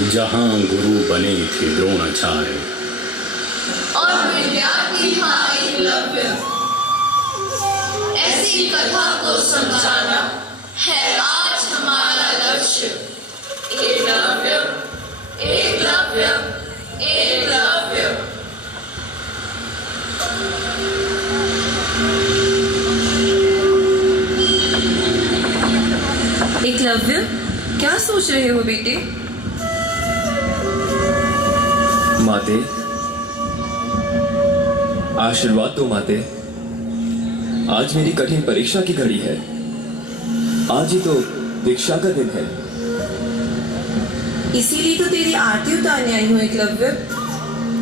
जहाँ गुरु बने थे द्रोणाचार्य और विद्यार्थी था एकलव्य। ऐसी कथा को समझाना है आज हमारा लक्ष्य। एकलव्य, एकलव्य, एकलव्य। एकलव्य, क्या सोच रहे हो बेटे? माते, आशीर्वाद दो माते। आज मेरी कठिन परीक्षा की घड़ी है। आज ही तो दीक्षा का दिन है। इसीलिए तो तेरी आरती उतारने आई हूँ एकलव्य।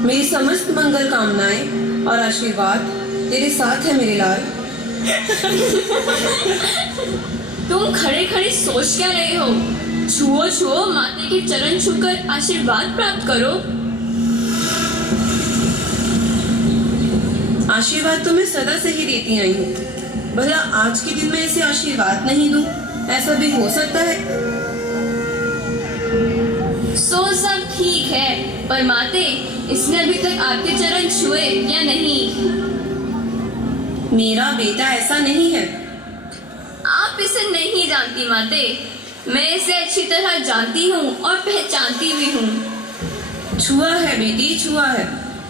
मेरी समस्त मंगल कामनाएं और आशीर्वाद तेरे साथ है मेरे लाल। तुम खड़े खड़े सोच क्या रहे हो? छुओ छुओ, माते के चरण छूकर आशीर्वाद प्राप्त करो। आशीर्वाद तो मैं सदा से ही देती आई हूँ। भला आज के दिन में ऐसे आशीर्वाद नहीं दूं, ऐसा भी हो सकता है? सो सब ठीक है, पर माते, इसने अभी तक आपके चरण छुए या नहीं? मेरा बेटा ऐसा नहीं है। आप इसे नहीं जानती माते। मैं इसे अच्छी तरह जानती हूँ और पहचानती भी हूँ। छुआ है बेटी, छुआ है।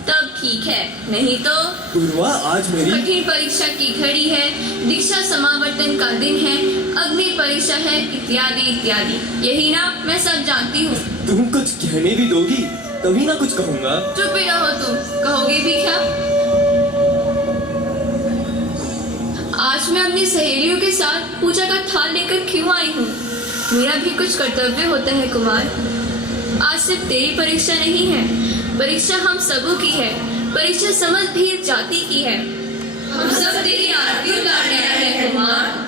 तब ठीक है, नहीं तो पूर्वा, आज मेरी कठिन परीक्षा की घड़ी है, दीक्षा समावर्तन का दिन है, अग्नि परीक्षा है, इत्यादि इत्यादि। यही ना मैं सब जानती हूँ। तुम कुछ कहने भी दोगी तभी ना कुछ कहूँगा। चुप ही रहो तुम, कहोगे भी क्या? आज मैं अपनी सहेलियों के साथ पूजा का थाल लेकर क्यों आई हूँ? मेरा भी कुछ कर्तव्य होता है कुमार। आज सिर्फ तेरी परीक्षा नहीं है, परीक्षा हम सबों की है। परीक्षा समस्त भीड़ जाति की है। हम सब तेरी आरती उतारने आए हैं कुमार।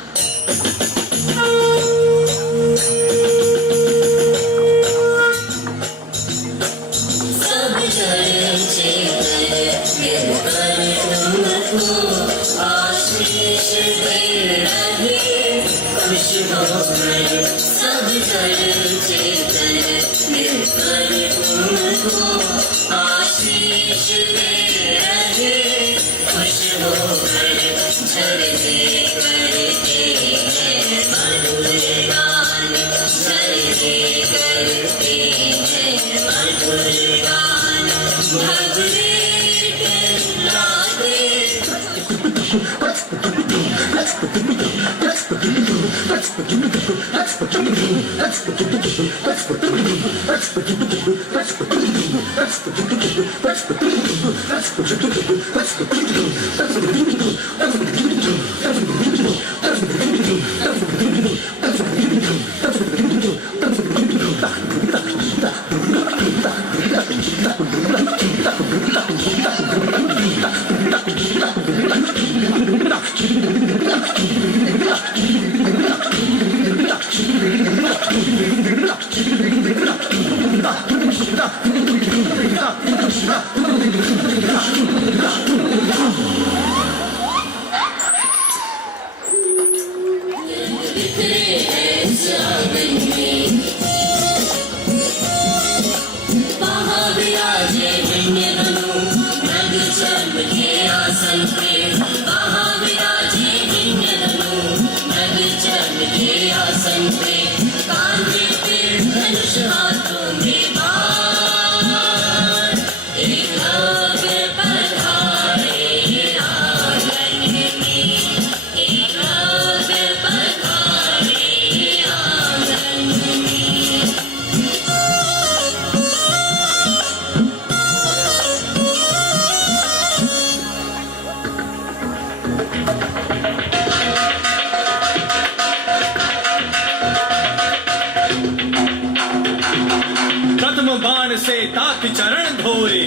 बाण से तात चरण धोए,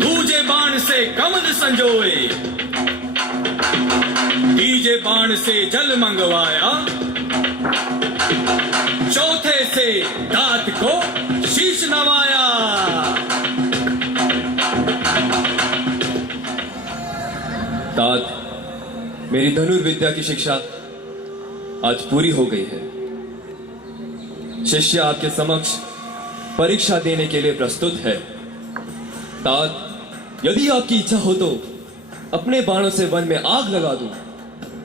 दूजे बाण से कमल संजोए, तीजे बाण से जल मंगवाया, चौथे से दात को शीश नवाया। तात, मेरी धनुर्विद्या की शिक्षा आज पूरी हो गई है। शिष्य आपके समक्ष परीक्षा देने के लिए प्रस्तुत है। तात, यदि आपकी इच्छा हो तो अपने बाणों से वन में आग लगा दूं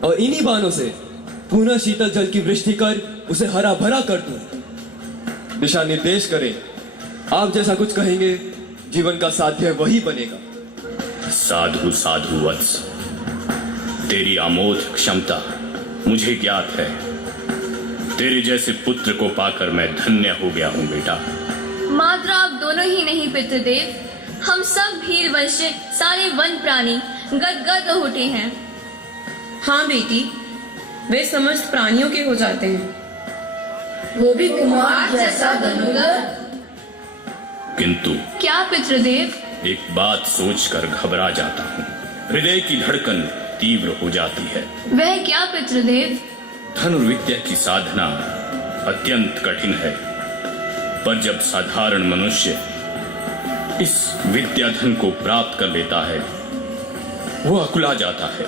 और इन्हीं बाणों से पुनः शीतल जल की वृष्टि कर उसे हरा भरा कर दूं। दिशा निर्देश करें। आप जैसा कुछ कहेंगे जीवन का साध्य वही बनेगा। साधु साधु वत्स, तेरी अमोघ क्षमता मुझे ज्ञात है। तेरे जैसे पुत्र को पाकर मैं धन्य हो गया हूँ बेटा। मात्र आप दोनों ही नहीं पितृदेव, हम सब भील वंश सारे वन प्राणी गदगद हो उठे हैं। हाँ बेटी, वे समस्त प्राणियों के हो जाते हैं। वो भी कुमार जैसा धनुर्धर। किंतु क्या पितृदेव? एक बात सोचकर घबरा जाता हूँ। हृदय की धड़कन तीव्र हो जाती है। वह क्या पितृदेव? धनुर्विद्या की साधना अत्यंत कठिन है, पर जब साधारण मनुष्य इस विद्याधन को प्राप्त कर लेता है, वो अकुला जाता है,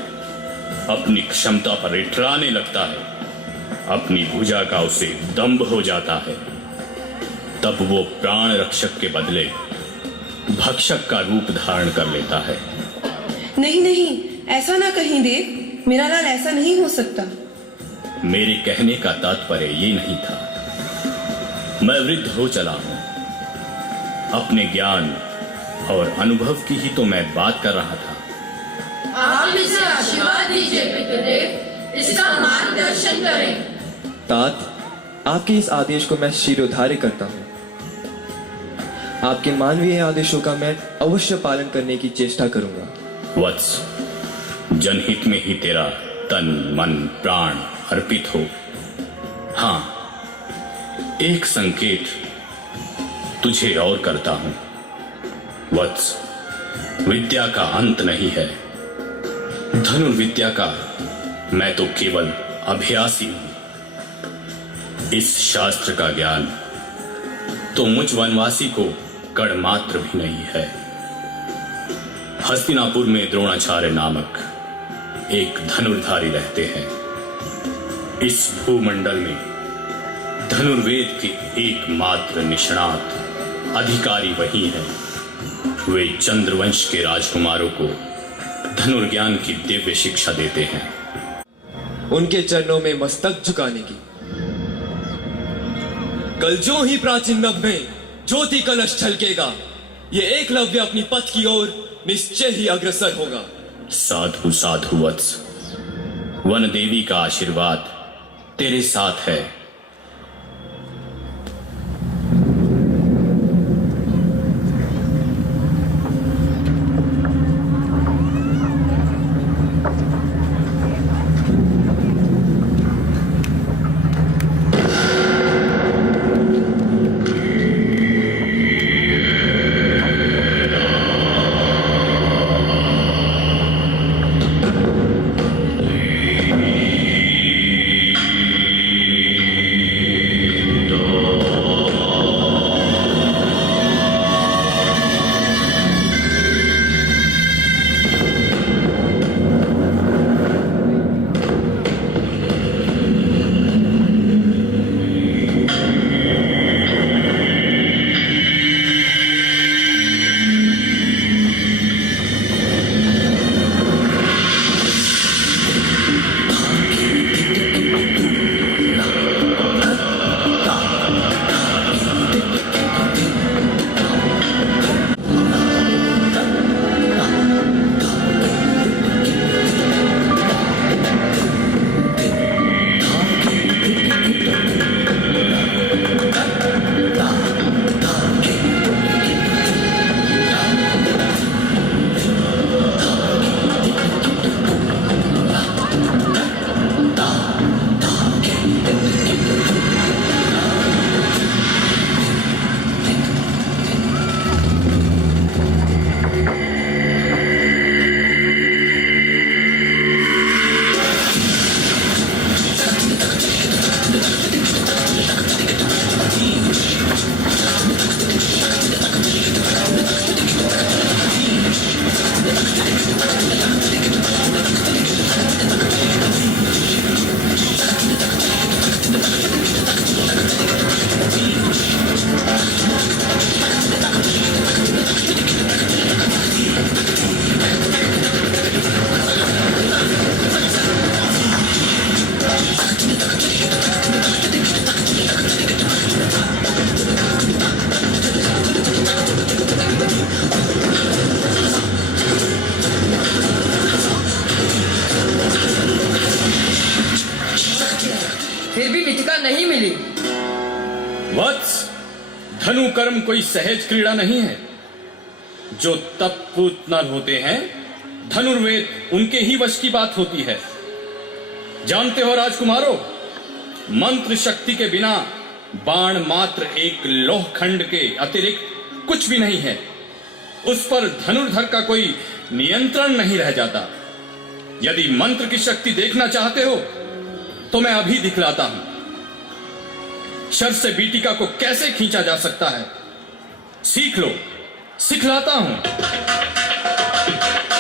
अपनी क्षमता पर इतराने लगता है, अपनी भुजा का उसे दंभ हो जाता है। तब वो प्राण रक्षक के बदले भक्षक का रूप धारण कर लेता है। नहीं नहीं, ऐसा ना कहीं देव, मेरा लाल ऐसा नहीं हो सकता। मेरे कहने का तात्पर्य ये नहीं था। मैं वृद्ध हो चला हूं। अपने ज्ञान और अनुभव की ही तो मैं बात कर रहा था। आप इसे आशीर्वाद दीजिए पितृदेव, इसका मार्गदर्शन करें। तात, आपके इस आदेश को मैं शिरोधार्य करता हूँ। आपके मानवीय आदेशों का मैं अवश्य पालन करने की चेष्टा करूंगा। वत्स, जनहित में ही तेरा तन मन प्राण अर्पित हो। हाँ, एक संकेत तुझे और करता हूं। वत्स, विद्या का अंत नहीं है। धनुर्विद्या का मैं तो केवल अभ्यासी हूं। इस शास्त्र का ज्ञान तो मुझ वनवासी को कण मात्र भी नहीं है। हस्तिनापुर में द्रोणाचार्य नामक एक धनुर्धारी रहते हैं। इस भूमंडल में धनुर्वेद के एकमात्र निष्णात अधिकारी वही हैं। वे चंद्रवंश के राजकुमारों को धनुर्ज्ञान की दिव्य शिक्षा देते हैं। उनके चरणों में मस्तक झुकाने की। कल जो ही प्राचीन नभ में ज्योति कलश छलकेगा, ये एकलव्य अपनी पथ की ओर निश्चय ही अग्रसर होगा। साधु साधु वत्स, वन देवी का आशीर्वाद तेरे साथ है। धनु कर्म कोई सहज क्रीड़ा नहीं है। जो तप पूत नर होते हैं, धनुर्वेद उनके ही वश की बात होती है। जानते हो राजकुमारों, मंत्र शक्ति के बिना बाण मात्र एक लोहखंड के अतिरिक्त कुछ भी नहीं है। उस पर धनुर्धर का कोई नियंत्रण नहीं रह जाता। यदि मंत्र की शक्ति देखना चाहते हो तो मैं अभी दिखलाता हूं। शर से बीटिका को कैसे खींचा जा सकता है, सीख लो, सिखलाता हूं।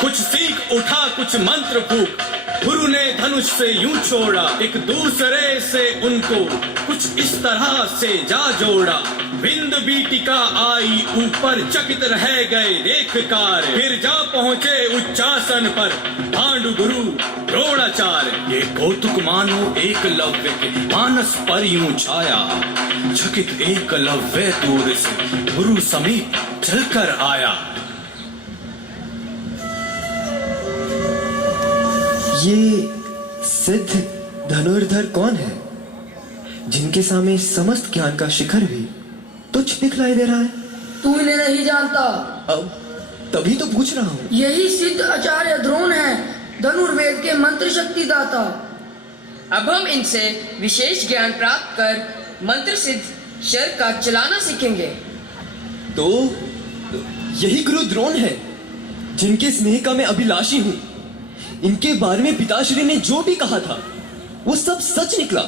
कुछ सीख उठा, कुछ मंत्र फूक, गुरु ने धनुष से यूं छोड़ा, एक दूसरे से उनको कुछ इस तरह से जा जोड़ा। बिंद बीटिका आई ऊपर, चकित रह गए देखकार, फिर जा पहुंचे उच्चासन पर पांडु गुरु द्रोणाचार्य। ये कौतुक मानो एकलव्य के मानस पर यूं छाया, चकित एकलव्य दूर से गुरु समीप चलकर आया। ये सिद्ध धनुर्धर कौन है, जिनके सामने समस्त ज्ञान का शिखर भी तुच्छ दिखलाई दे रहा है? तू इन्हें नहीं जानता। अब तभी तो पूछ रहा हूँ। यही सिद्ध आचार्य द्रोण है, धनुर्वेद के मंत्र शक्ति दाता। अब हम इनसे विशेष ज्ञान प्राप्त कर मंत्र सिद्ध शर का चलाना सीखेंगे। तो यही गुरु द्रोण है, जिनके स्नेह का मैं अभिलाषी हूँ। इनके बारे में पिताश्री ने जो भी कहा था वो सब सच निकला।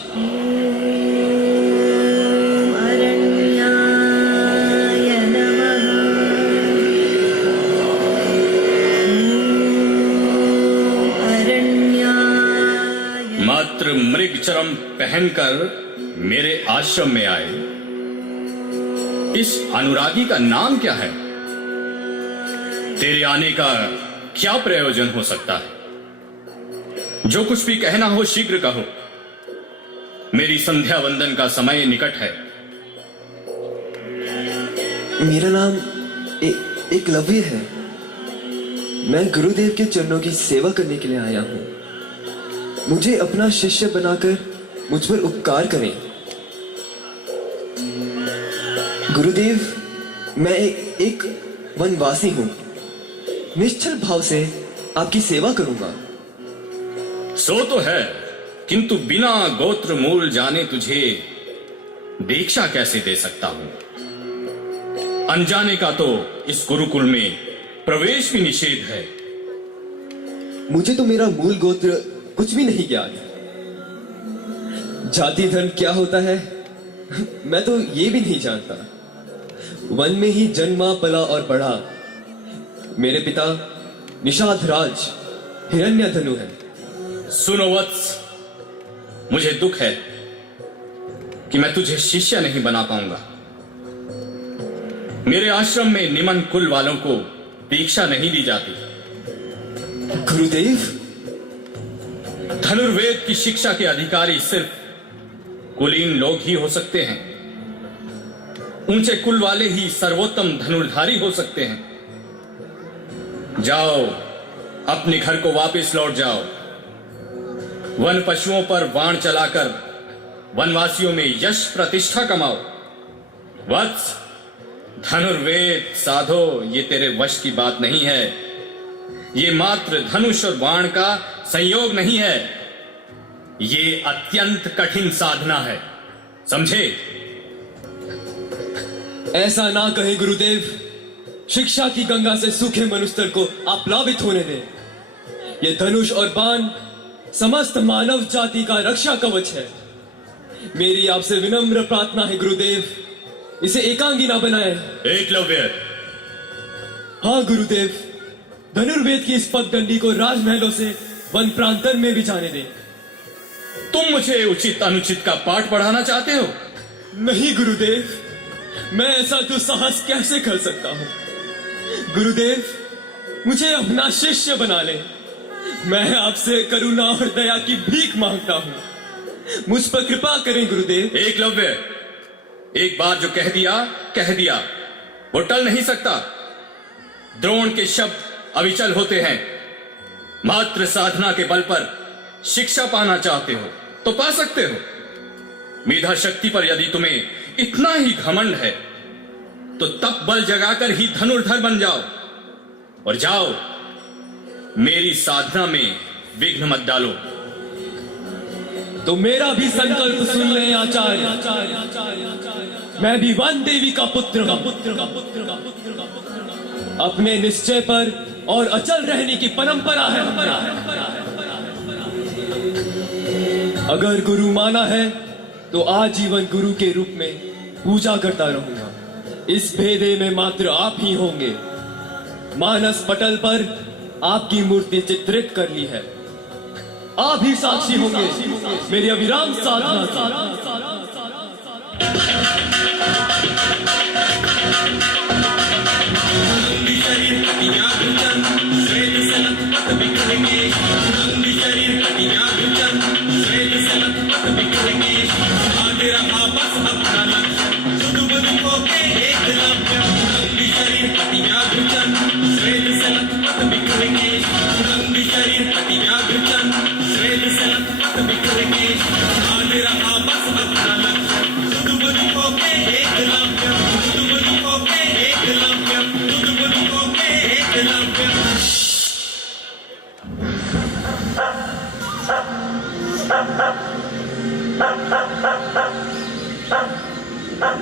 मात्र मृग चरम पहनकर मेरे आश्रम में आए। इस अनुरागी का नाम क्या है? तेरे आने का क्या प्रयोजन हो सकता है? जो कुछ भी कहना हो शीघ्र कहो। मेरी संध्या वंदन का समय निकट है। मेरा नाम एकलव्य है। मैं गुरुदेव के चरणों की सेवा करने के लिए आया हूँ। मुझे अपना शिष्य बनाकर मुझ पर उपकार करें। गुरुदेव, मैं एक वनवासी हूँ। निश्चल भाव से आपकी सेवा करूंगा। सो तो है, किंतु बिना गोत्र मूल जाने तुझे दीक्षा कैसे दे सकता हूं? अनजाने का तो इस गुरुकुल में प्रवेश भी निषेध है। मुझे तो मेरा मूल गोत्र कुछ भी नहीं ज्ञात। जाति धर्म क्या होता है मैं तो ये भी नहीं जानता। वन में ही जन्मा पला और बढ़ा। मेरे पिता निषादराज हिरण्यधनु है। सुनो वत्स, मुझे दुख है कि मैं तुझे शिष्य नहीं बना पाऊंगा। मेरे आश्रम में निमन कुल वालों को दीक्षा नहीं दी जाती। गुरुदेव, धनुर्वेद की शिक्षा के अधिकारी सिर्फ कुलीन लोग ही हो सकते हैं। ऊंचे कुल वाले ही सर्वोत्तम धनुर्धारी हो सकते हैं। जाओ, अपने घर को वापस लौट जाओ। वन पशुओं पर बाण चलाकर वनवासियों में यश प्रतिष्ठा कमाओ। वत्स, धनुर्वेद साधो ये तेरे वश की बात नहीं है। ये मात्र धनुष और बाण का संयोग नहीं है, ये अत्यंत कठिन साधना है, समझे? ऐसा ना कहे गुरुदेव। शिक्षा की गंगा से सूखे मनुष्य को आप प्लावित होने दें। ये धनुष और बाण समस्त मानव जाति का रक्षा कवच है। मेरी आपसे विनम्र प्रार्थना है गुरुदेव, इसे एकांगी ना बनाए। एकलव्य। हाँ गुरुदेव, धनुर्वेद की इस पगडंडी को राजमहलों से वन प्रांतर में भी जाने दें। तुम मुझे उचित अनुचित का पाठ पढ़ाना चाहते हो? नहीं गुरुदेव, मैं ऐसा दुस्साहस कैसे कर सकता हूँ? गुरुदेव, मुझे अपना शिष्य बना ले। मैं आपसे करुणा और दया की भीख मांगता हूँ। मुझ पर कृपा करें गुरुदेव। एकलव्य, एक बार जो कह दिया, वो टल नहीं सकता। द्रोण के शब्द अविचल होते हैं। मात्र साधना के बल पर शिक्षा पाना चाहते हो तो पा सकते हो। मेधा शक्ति पर यदि तुम्हें इतना ही घमंड है तो तब बल जगाकर ही धनुर्धर बन जाओ और जाओ, मेरी साधना में विघ्न मत डालो। तो मेरा भी संकल्प सुन ले आचार्य। मैं भी वन देवी का पुत्र हूं। अपने निश्चय पर और अचल रहने की परंपरा है। अगर गुरु माना है तो आजीवन गुरु के रूप में पूजा करता रहूंगा। इस भेदे में मात्र आप ही होंगे। मानस पटल पर आपकी मूर्ति चित्रित कर ली है। आप ही साक्षी होंगे मेरी अविराम साधना की।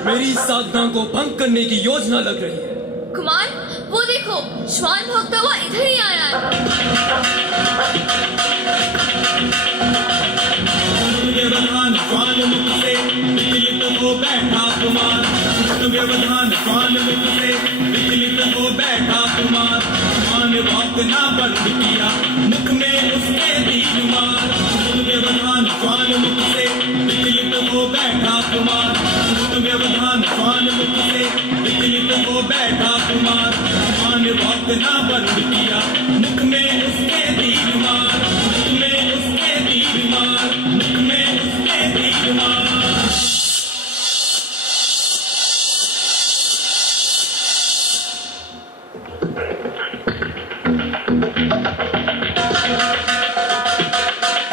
मेरी साधना को भंग करने की योजना लग रही है। कुमार, वो देखो, श्वान भागता हुआ इधर ही आ रहा है। व्यवधान श्वान मुख से विचलित हो बैठा कुमार। व्यवधान श्वान मुख से विचलित हो बैठा कुमार। श्वान भागना बंद किया, मुख में उसके तीर मार। व्यवधान श्वान मुख से विचलित हो बैठा कुमार। व्यवधान श्वान मुख से विचलित हो बैठा कुमार। श्वान भागना बंद किया, मुख में उसके तीर मार। मुख में उसके तीर मार। मुख में उसके तीर मार।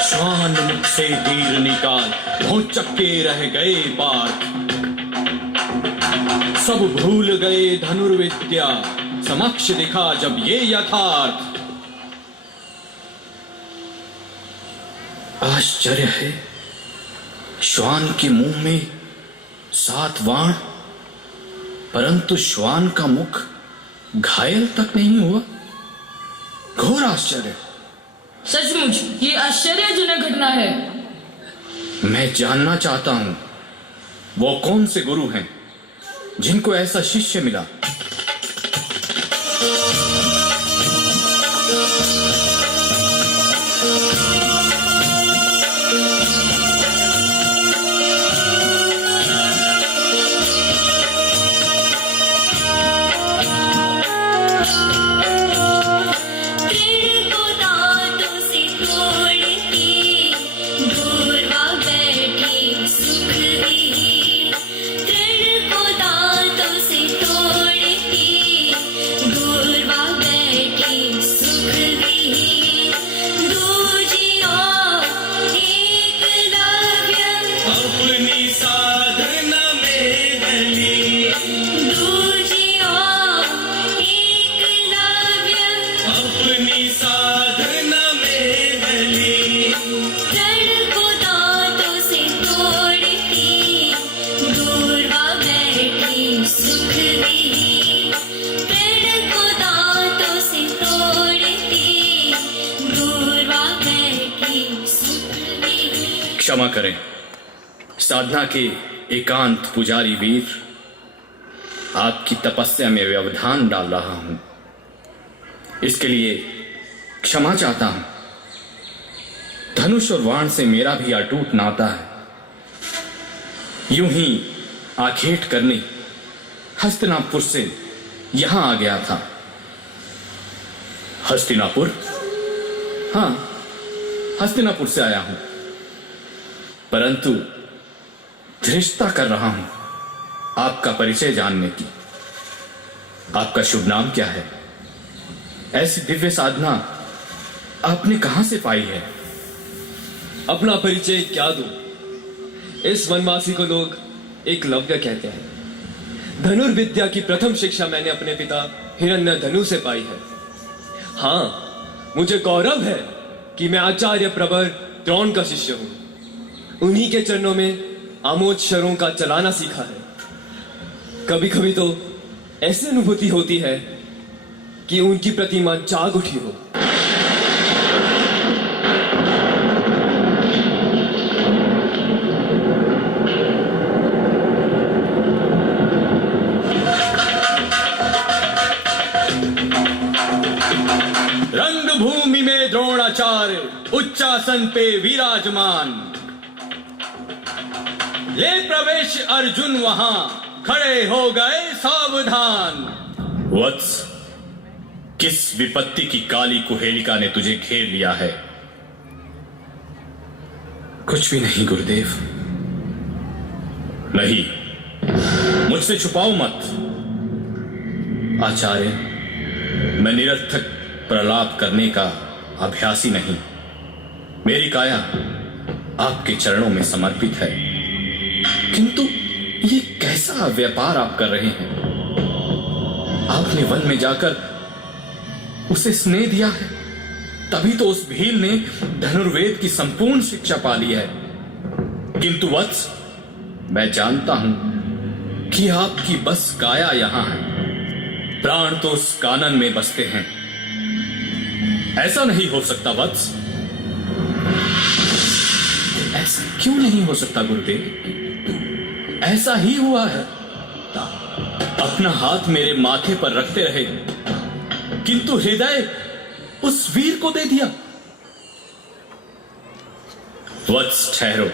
श्वान मुख से तीर निकाल, भौचक्के के रह गए पार्थ। सब भूल गए धनुर्विद्या, समक्ष दिखा जब ये यथार्थ। आश्चर्य है, श्वान के मुंह में 7 बाण, परंतु श्वान का मुख घायल तक नहीं हुआ। घोर आश्चर्य। सचमुच ये आश्चर्यजनक घटना है। मैं जानना चाहता हूं वो कौन से गुरु हैं जिनको ऐसा शिष्य मिला। क्षमा करें, साधना के एकांत पुजारी वीर, आपकी तपस्या में व्यवधान डाल रहा हूं, इसके लिए क्षमा चाहता हूं। धनुष और बाण से मेरा भी अटूट नाता है। यूं ही आखेट करने हस्तिनापुर से यहां आ गया था। हस्तिनापुर? हां, हस्तिनापुर से आया हूं, परंतु धृष्टता कर रहा हूं आपका परिचय जानने की। आपका शुभ नाम क्या है? ऐसी दिव्य साधना आपने कहां से पाई है? अपना परिचय क्या दूं? इस वनवासी को लोग एकलव्य कहते हैं। धनुर्विद्या की प्रथम शिक्षा मैंने अपने पिता हिरण्यधनु से पाई है। हाँ, मुझे गौरव है कि मैं आचार्य प्रवर द्रोण का शिष्य हूं। उन्हीं के चरणों में आमोद शरों का चलाना सीखा है। कभी कभी तो ऐसी अनुभूति होती है कि उनकी प्रतिमा जाग उठी हो। रंगभूमि में द्रोणाचार्य उच्चासन पे विराजमान, ले प्रवेश अर्जुन वहां खड़े हो गए सावधान। वत्स, किस विपत्ति की काली कुहेलिका ने तुझे घेर लिया है? कुछ भी नहीं गुरुदेव। नहीं, मुझसे छुपाओ मत। आचार्य, मैं निरर्थक प्रलाप करने का अभ्यासी नहीं। मेरी काया आपके चरणों में समर्पित है। किंतु ये कैसा व्यापार आप कर रहे हैं? आपने वन में जाकर उसे स्नेह दिया है, तभी तो उस भील ने धनुर्वेद की संपूर्ण शिक्षा पा ली है। किंतु वत्स, मैं जानता हूं कि आपकी बस काया यहां है, प्राण तो उस कानन में बसते हैं। ऐसा नहीं हो सकता वत्स। ऐसा क्यों नहीं हो सकता गुरुदेव? ऐसा ही हुआ है। अपना हाथ मेरे माथे पर रखते रहे, किंतु हृदय उस वीर को दे दिया। वत्स ठहरो।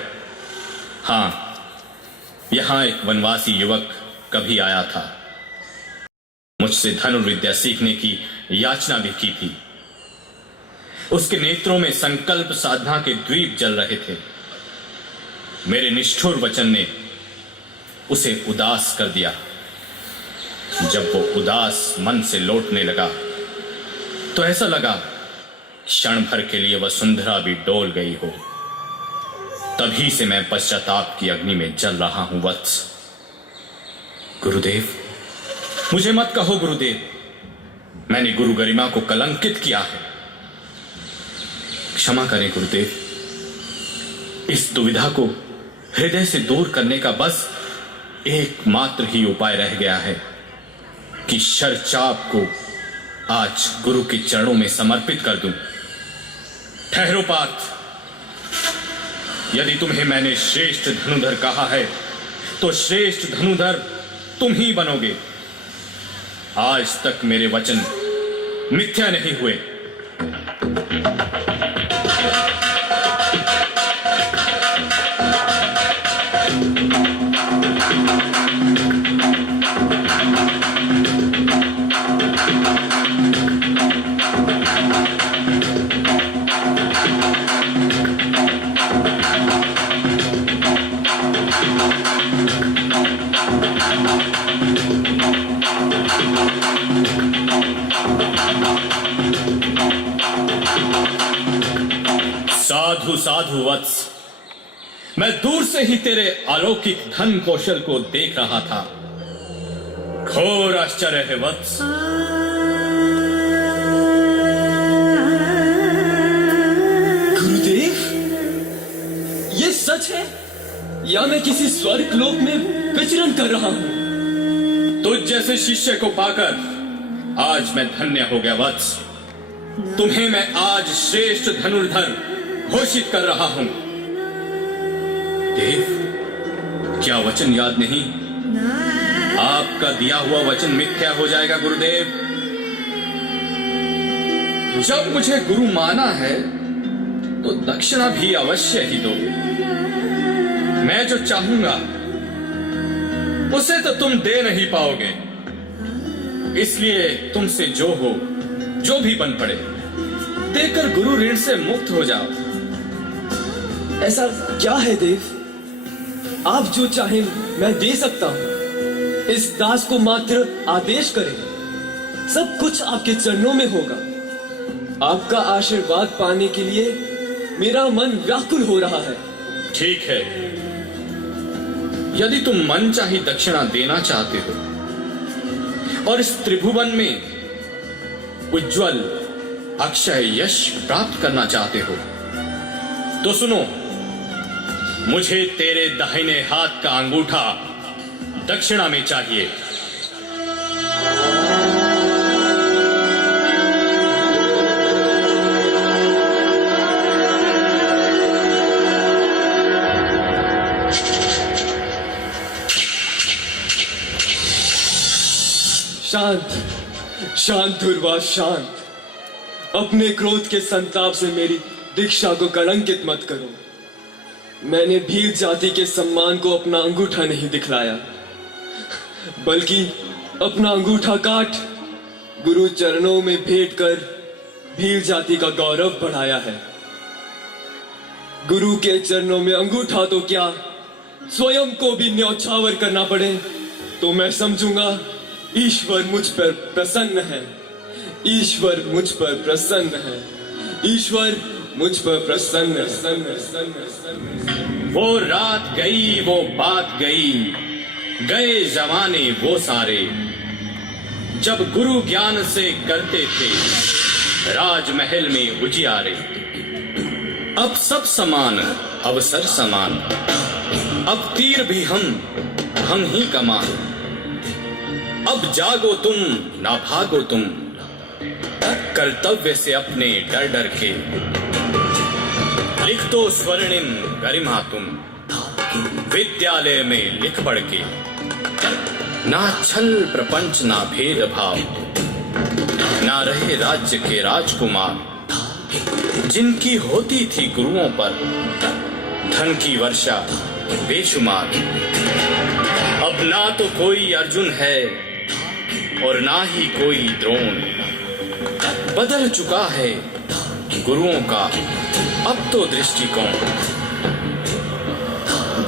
हां, यहां एक वनवासी युवक कभी आया था, मुझसे धनुर्विद्या सीखने की याचना भी की थी। उसके नेत्रों में संकल्प साधना के द्वीप जल रहे थे। मेरे निष्ठुर वचन ने उसे उदास कर दिया। जब वो उदास मन से लौटने लगा तो ऐसा लगा क्षण भर के लिए वसुंधरा भी डोल गई हो। तभी से मैं पश्चाताप की अग्नि में जल रहा हूं वत्स। गुरुदेव, मुझे मत कहो गुरुदेव, मैंने गुरु गरिमा को कलंकित किया है। क्षमा करें गुरुदेव। इस दुविधा को हृदय से दूर करने का बस एकमात्र ही उपाय रह गया है कि शरचाप को आज गुरु के चरणों में समर्पित कर दूं। ठहरो पार्थ, यदि तुम्हें मैंने श्रेष्ठ धनुधर कहा है तो श्रेष्ठ धनुधर तुम ही बनोगे। आज तक मेरे वचन मिथ्या नहीं हुए। साधु साधु वत्स, मैं दूर से ही तेरे अलौकिक धन कौशल को देख रहा था। घोर आश्चर्य है वत्स। गुरुदेव, ये सच है या मैं किसी स्वर्ग लोक में विचरण कर रहा हूं? तुझ जैसे शिष्य को पाकर आज मैं धन्य हो गया वत्स। तुम्हें मैं आज श्रेष्ठ धनुर्धर घोषित कर रहा हूं। देव, क्या वचन याद नहीं? आपका दिया हुआ वचन मिथ्या हो जाएगा गुरुदेव। जब मुझे गुरु माना है तो दक्षिणा भी अवश्य ही दो। मैं जो चाहूंगा उसे तो तुम दे नहीं पाओगे, इसलिए तुमसे जो हो, जो भी बन पड़े, देकर गुरु ऋण से मुक्त हो जाओ। ऐसा क्या है देव? आप जो चाहें मैं दे सकता हूं। इस दास को मात्र आदेश करें, सब कुछ आपके चरणों में होगा। आपका आशीर्वाद पाने के लिए मेरा मन व्याकुल हो रहा है। ठीक है, यदि तुम मनचाही दक्षिणा देना चाहते हो और इस त्रिभुवन में उज्जवल अक्षय यश प्राप्त करना चाहते हो तो सुनो, मुझे तेरे दाहिने हाथ का अंगूठा दक्षिणा में चाहिए। शांत शांत ध्रुवा, शांत। अपने क्रोध के संताप से मेरी दीक्षा को कलंकित मत करो। मैंने भील जाति के सम्मान को अपना अंगूठा नहीं दिखलाया, बल्कि अपना अंगूठा काट गुरु चरणों में भेंट कर भील जाति का गौरव बढ़ाया है। गुरु के चरणों में अंगूठा तो क्या, स्वयं को भी न्यौछावर करना पड़े तो मैं समझूंगा ईश्वर मुझ पर प्रसन्न है। ईश्वर मुझ पर प्रसन्न है। ईश्वर मुझ पर प्रसन्न है। वो रात गई, वो बात गई, गए जमाने वो सारे, जब गुरु ज्ञान से करते थे राजमहल में उजियारे। अब सब समान, अवसर समान, अब तीर भी हम ही कमान। अब जागो तुम, ना भागो तुम, कर्तव्य से अपने डर डर के। लिख दो स्वर्णिम गरिमा तुम, विद्यालय में लिख पढ़ के। ना छल प्रपंच, ना भेदभाव, ना रहे राज्य के राजकुमार, जिनकी होती थी गुरुओं पर धन की वर्षा बेशुमार। अब ना तो कोई अर्जुन है और ना ही कोई द्रोण, बदल चुका है गुरुओं का अब तो दृष्टिकोण।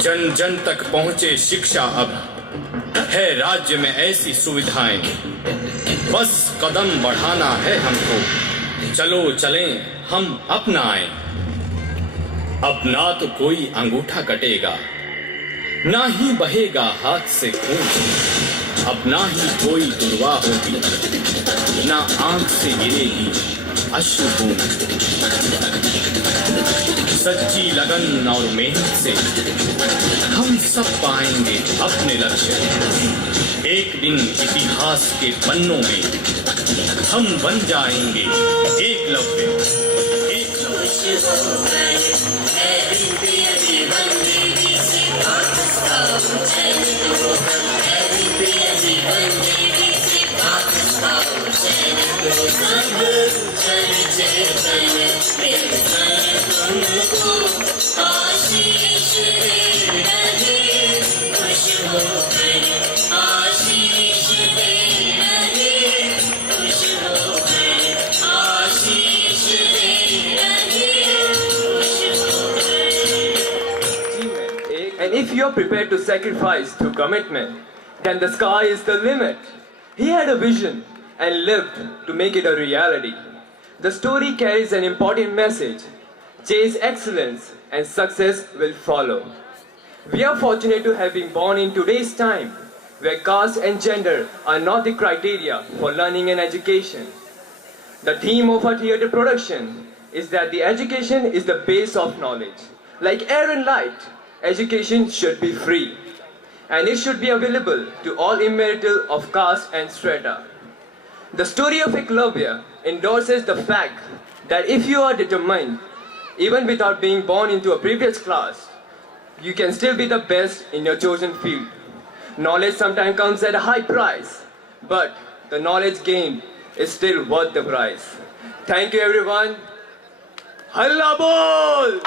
जन जन तक पहुंचे शिक्षा अब, है राज्य में ऐसी सुविधाएं। बस कदम बढ़ाना है हमको, चलो चलें हम अपनाएं। अब ना तो कोई अंगूठा कटेगा, ना ही बहेगा हाथ से खून। अब ना ही कोई दुर्वा होगी, ना आंख से गिरेगी अश्रु बूंद। सच्ची लगन और मेहनत से हम सब पाएंगे अपने लक्ष्य। एक दिन इतिहास के पन्नों में हम बन जाएंगे Eklavya. And if you're prepared to sacrifice through commitment, then the sky is the limit. He had a vision and lived to make it a reality. The story carries an important message. Chase excellence and success will follow. We are fortunate to have been born in today's time, where caste and gender are not the criteria for learning and education. The theme of our theatre production is that the education is the base of knowledge. Like air and light, education should be free, and it should be available to all immortal of caste and strata. The story of Eklavya endorses the fact that if you are determined, even without being born into a previous class, you can still be the best in your chosen field. Knowledge sometimes comes at a high price, but the knowledge gained is still worth the price. Thank you everyone. Halla bol!